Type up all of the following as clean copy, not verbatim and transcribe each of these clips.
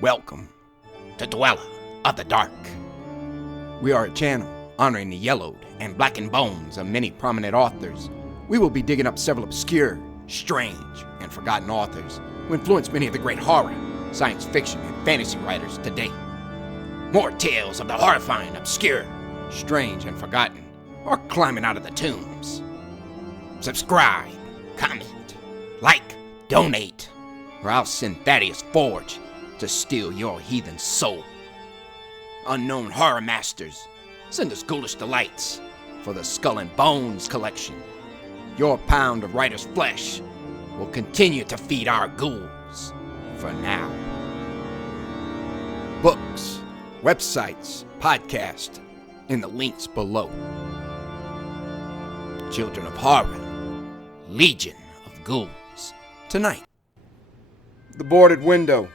Welcome to Dweller of the Dark. We are a channel honoring the yellowed and blackened bones of many prominent authors. We will be digging up several obscure, strange, and forgotten authors who influenced many of the great horror, science fiction, and fantasy writers today. More tales of the horrifying, obscure, strange, and forgotten are climbing out of the tombs. Subscribe, comment, like, donate, or I'll send Thaddeus Forge to steal your heathen soul. Unknown horror masters, send us ghoulish delights for the Skull and Bones collection. Your pound of writer's flesh will continue to feed our ghouls for now. Books, websites, podcasts, in the links below. Children of Horror, Legion of Ghouls. Tonight, The Boarded Window,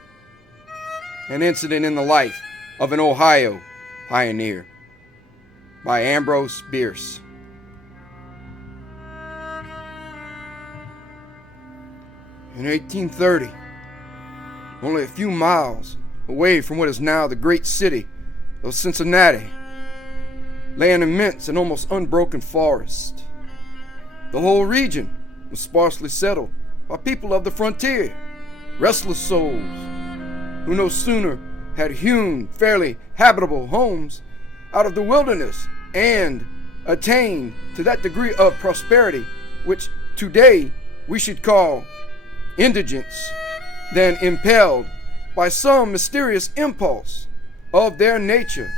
an incident in the life of an Ohio pioneer, by Ambrose Bierce. In 1830, only a few miles away from what is now the great city of Cincinnati, lay an immense and almost unbroken forest. The whole region was sparsely settled by people of the frontier, restless souls who no sooner had hewn fairly habitable homes out of the wilderness and attained to that degree of prosperity which today we should call indigence, than impelled by some mysterious impulse of their nature,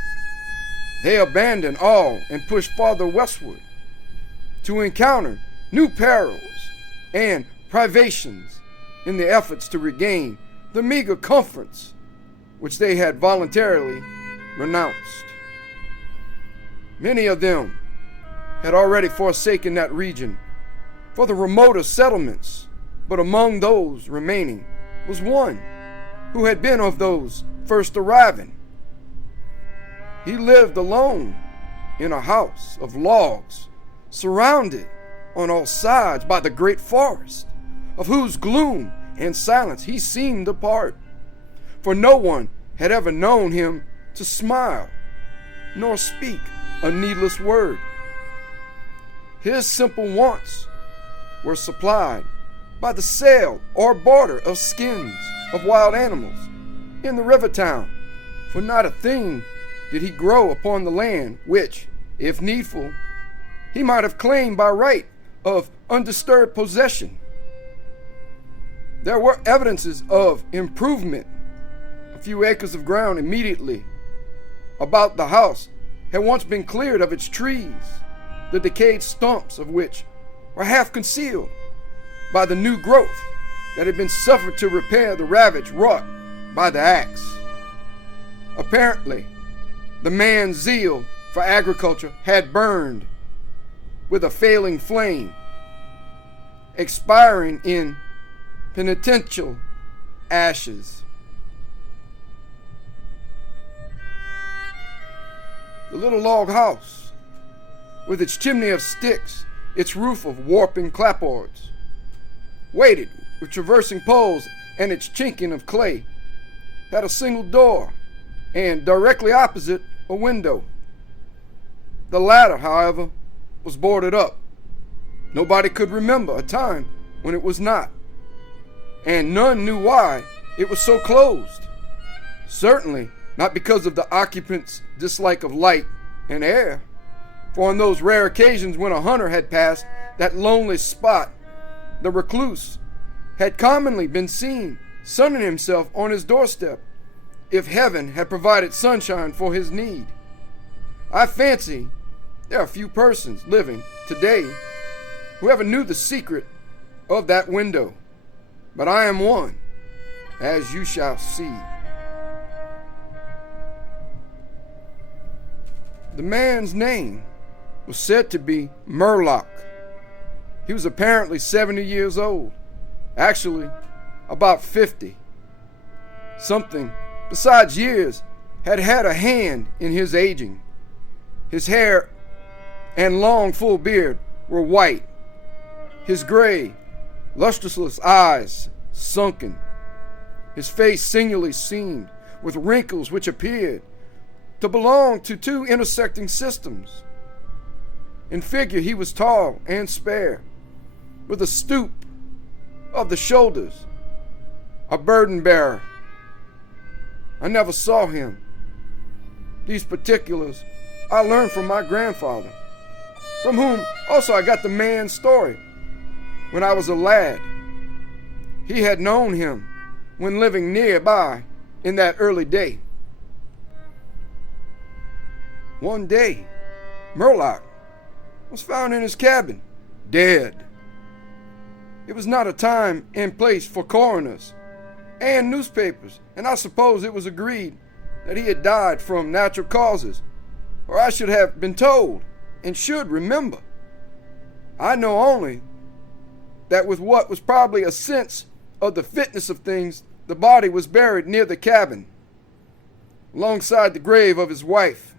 they abandoned all and pushed farther westward to encounter new perils and privations in the efforts to regain the meager comforts which they had voluntarily renounced. Many of them had already forsaken that region for the remoter settlements, but among those remaining was one who had been of those first arriving. He lived alone in a house of logs, surrounded on all sides by the great forest, of whose gloom and silence he seemed a part, for no one had ever known him to smile, nor speak a needless word. His simple wants were supplied by the sale or barter of skins of wild animals in the river town, for not a thing did he grow upon the land which, if needful, he might have claimed by right of undisturbed possession. There were evidences of improvement. A few acres of ground immediately about the house had once been cleared of its trees, the decayed stumps of which were half concealed by the new growth that had been suffered to repair the ravage wrought by the axe. Apparently, the man's zeal for agriculture had burned with a failing flame, expiring in penitential ashes. The little log house, with its chimney of sticks, its roof of warping clapboards, weighted with traversing poles, and its chinking of clay, had a single door, and directly opposite a window. The latter, however, was boarded up. Nobody could remember a time when it was not, and none knew why it was so closed. Certainly not because of the occupant's dislike of light and air, for on those rare occasions when a hunter had passed that lonely spot, the recluse had commonly been seen sunning himself on his doorstep, if heaven had provided sunshine for his need. I fancy there are few persons living today who ever knew the secret of that window, but I am one, as you shall see. The man's name was said to be Murlock. He was apparently 70 years old, actually about 50. Something besides years had had a hand in his aging. His hair and long full beard were white. His gray lustreless eyes sunken, his face singularly seamed with wrinkles which appeared to belong to two intersecting systems. In figure he was tall and spare, with a stoop of the shoulders, a burden bearer. I never saw him. These particulars I learned from my grandfather, from whom also I got the man's story when I was a lad. He had known him when living nearby in that early day. One day, Murlock was found in his cabin, dead. It was not a time and place for coroners and newspapers, and I suppose it was agreed that he had died from natural causes, or I should have been told and should remember. I know only that with what was probably a sense of the fitness of things, the body was buried near the cabin, alongside the grave of his wife,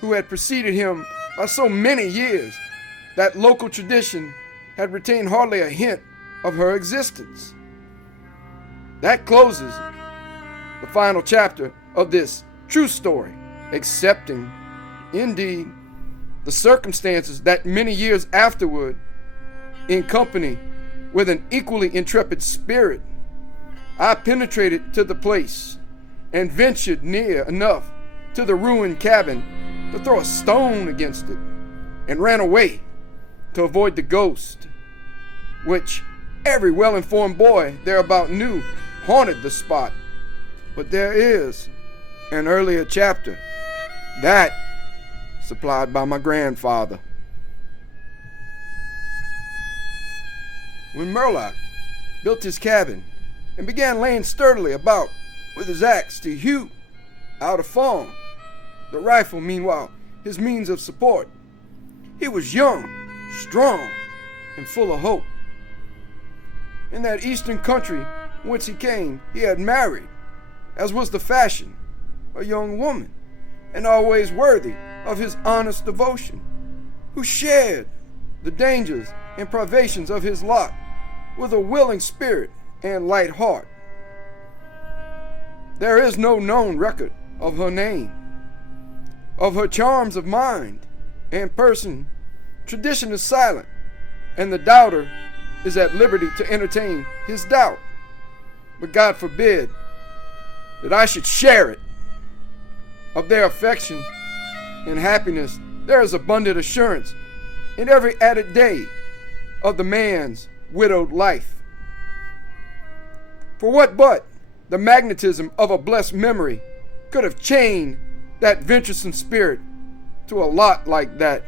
who had preceded him by so many years that local tradition had retained hardly a hint of her existence. That closes the final chapter of this true story, excepting, indeed, the circumstances that many years afterward, in company with an equally intrepid spirit, I penetrated to the place and ventured near enough to the ruined cabin to throw a stone against it, and ran away to avoid the ghost, which every well-informed boy thereabout knew haunted the spot. But there is an earlier chapter, that supplied by my grandfather. When Murlock built his cabin and began laying sturdily about with his axe to hew out a farm, the rifle meanwhile his means of support, he was young, strong, and full of hope. In that eastern country whence he came, he had married, as was the fashion, a young woman, and always worthy of his honest devotion, who shared the dangers and privations of his lot with a willing spirit and light heart. There is no known record of her name. Of her charms of mind and person, tradition is silent, and the doubter is at liberty to entertain his doubt. But God forbid that I should share it. Of their affection and happiness there is abundant assurance in every added day of the man's widowed life. For what but the magnetism of a blessed memory could have chained that venturesome spirit to a lot like that?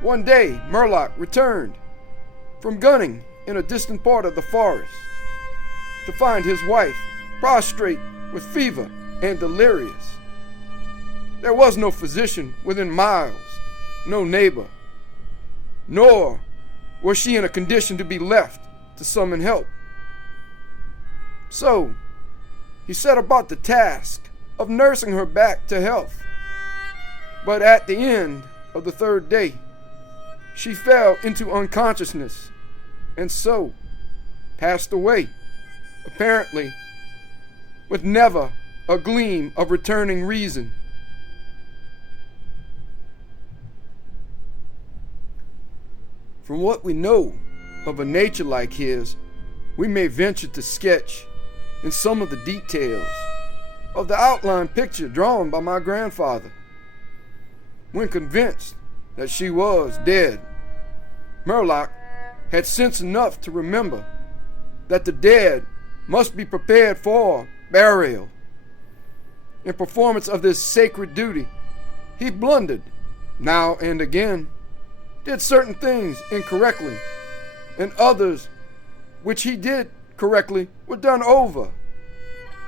One day, Murlock returned from gunning in a distant part of the forest to find his wife prostrate with fever and delirious. There was no physician within miles, no neighbor, nor was she in a condition to be left to summon help. So, he set about the task of nursing her back to health. But at the end of the third day, she fell into unconsciousness and so passed away, apparently with never a gleam of returning reason. From what we know of a nature like his, we may venture to sketch in some of the details of the outline picture drawn by my grandfather. When convinced that she was dead, Murlock had sense enough to remember that the dead must be prepared for burial. In performance of this sacred duty, he blundered now and again, did certain things incorrectly, and others which he did correctly were done over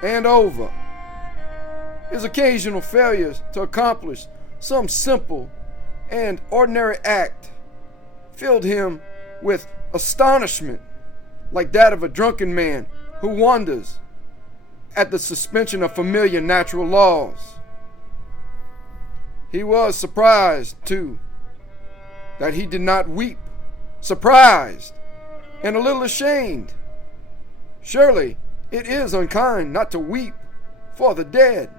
and over. His occasional failures to accomplish some simple and ordinary act filled him with astonishment, like that of a drunken man who wonders at the suspension of familiar natural laws. He was surprised, too, that he did not weep, surprised and a little ashamed. Surely it is unkind not to weep for the dead.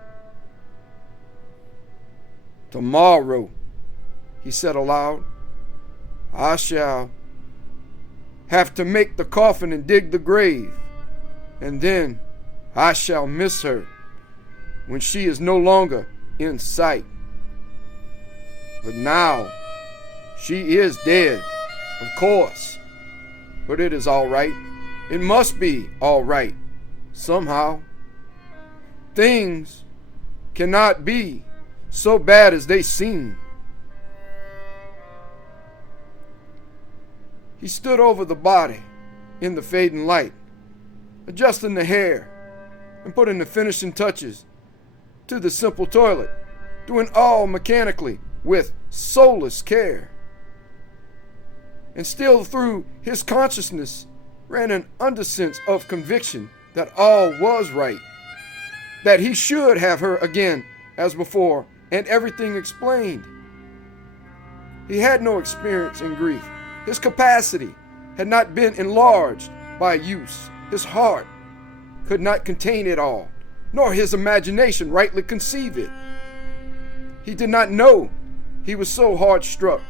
Tomorrow, he said aloud, I shall have to make the coffin and dig the grave, and then I shall miss her when she is no longer in sight. But now she is dead, of course, but it is all right. It must be all right, somehow. Things cannot be so bad as they seem. He stood over the body in the fading light, adjusting the hair and putting the finishing touches to the simple toilet, doing all mechanically with soulless care. And still through his consciousness ran an undersense of conviction that all was right, that he should have her again as before, and everything explained. He had no experience in grief. His capacity had not been enlarged by use. His heart could not contain it all, nor his imagination rightly conceive it. He did not know he was so hard struck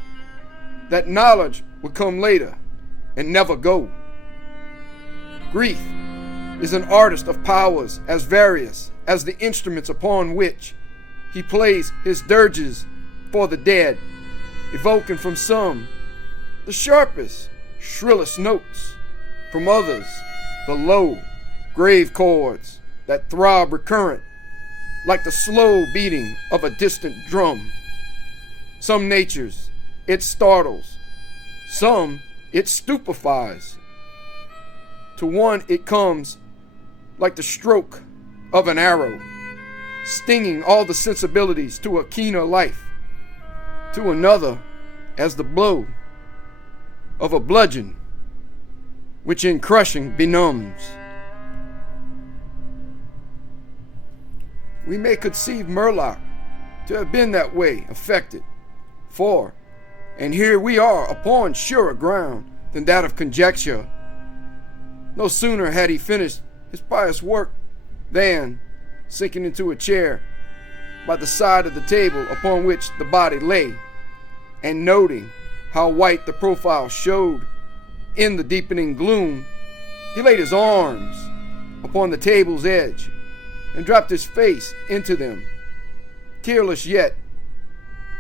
that knowledge would come later and never go. Grief is an artist of powers as various as the instruments upon which he plays his dirges for the dead, evoking from some the sharpest, shrillest notes, from others the low, grave chords that throb recurrent like the slow beating of a distant drum. Some natures it startles, some it stupefies. To one it comes like the stroke of an arrow, stinging all the sensibilities to a keener life. To another as the blow of a bludgeon, which in crushing benumbs. We may conceive Murlock to have been that way affected, for, and here we are upon surer ground than that of conjecture. No sooner had he finished his pious work than, sinking into a chair by the side of the table upon which the body lay, and noting how white the profile showed in the deepening gloom, he laid his arms upon the table's edge and dropped his face into them, tearless yet,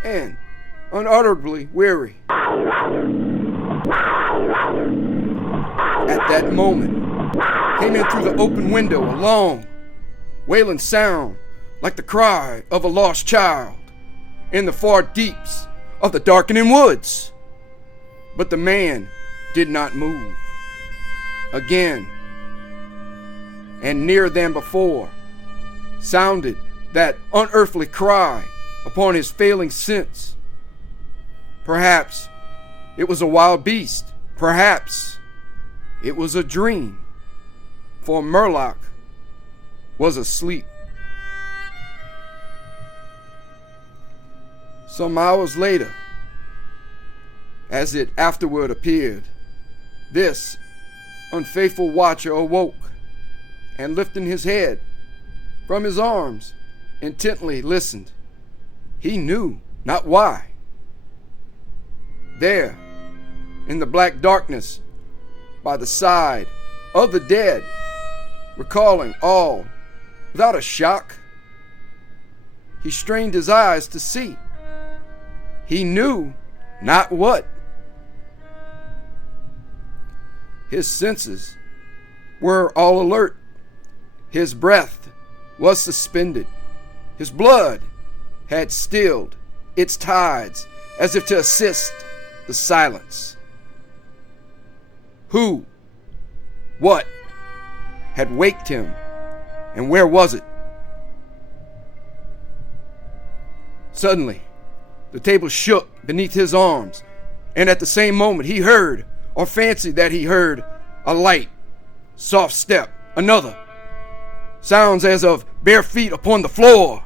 and unutterably weary. At that moment came in through the open window a long, wailing sound like the cry of a lost child in the far deeps of the darkening woods. But the man did not move. Again, and nearer than before, sounded that unearthly cry upon his failing sense. Perhaps it was a wild beast. Perhaps it was a dream. For Murlock was asleep. Some hours later, as it afterward appeared, this unfaithful watcher awoke, and lifting his head from his arms, intently listened. He knew not why. There, in the black darkness, by the side of the dead, recalling all without a shock, he strained his eyes to see. He knew not what. His senses were all alert. His breath was suspended. His blood had stilled its tides as if to assist the silence. Who, what, had waked him, and where was it? Suddenly, the table shook beneath his arms, and at the same moment he heard, or fancied that he heard, a light, soft step, another. Sounds as of bare feet upon the floor.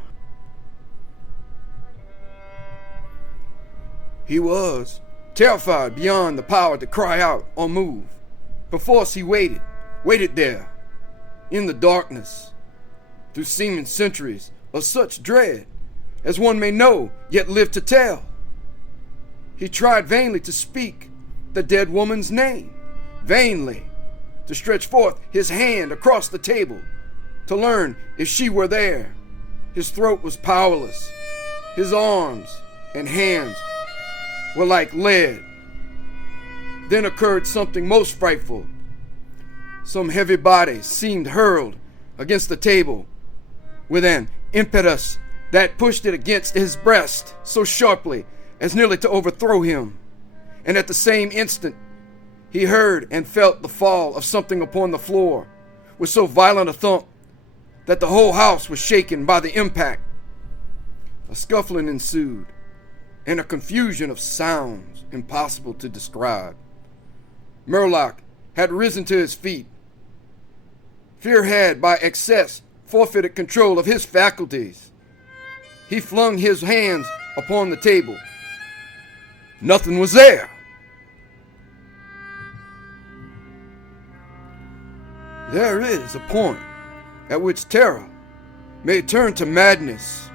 He was terrified beyond the power to cry out or move. Perforce he waited there, in the darkness, through seeming centuries of such dread as one may know yet live to tell. He tried vainly to speak the dead woman's name, vainly to stretch forth his hand across the table to learn if she were there. His throat was powerless. His arms and hands were like lead. Then occurred something most frightful. Some heavy body seemed hurled against the table with an impetus that pushed it against his breast so sharply as nearly to overthrow him. And at the same instant, he heard and felt the fall of something upon the floor with so violent a thump that the whole house was shaken by the impact. A scuffling ensued, and a confusion of sounds impossible to describe. Murlock had risen to his feet. Fear had, by excess, forfeited control of his faculties. He flung his hands upon the table. Nothing was there. There is a point at which terror may turn to madness,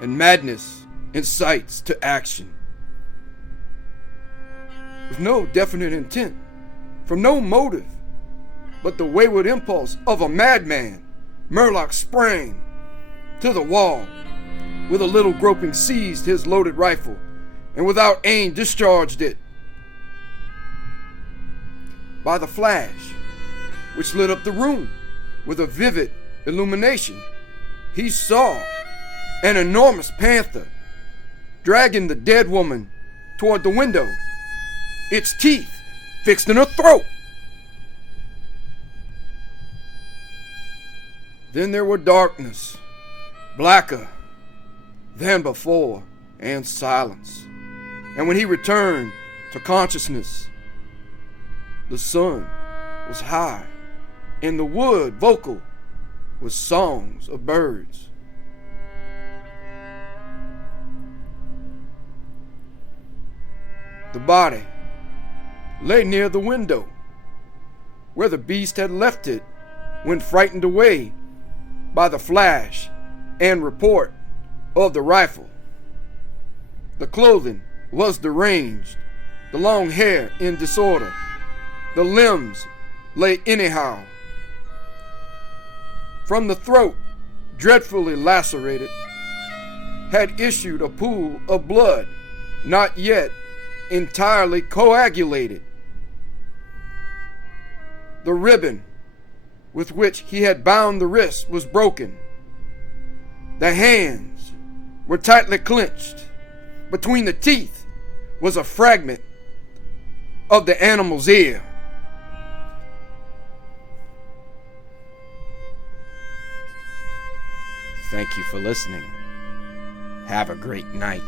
and madness incites to action. With no definite intent, from no motive, but the wayward impulse of a madman, Murlock sprang to the wall. With a little groping, seized his loaded rifle, and without aim discharged it. By the flash, which lit up the room with a vivid illumination, he saw an enormous panther dragging the dead woman toward the window, its teeth fixed in her throat. Then there were darkness, blacker than before, and silence. And when he returned to consciousness, the sun was high, and the wood vocal with songs of birds. The body lay near the window, where the beast had left it when frightened away by the flash and report of the rifle. The clothing was deranged, the long hair in disorder, the limbs lay anyhow. From the throat, dreadfully lacerated, had issued a pool of blood, not yet entirely coagulated. The ribbon with which he had bound the wrist was broken. The hands were tightly clenched. Between the teeth was a fragment of the animal's ear. Thank you for listening. Have a great night.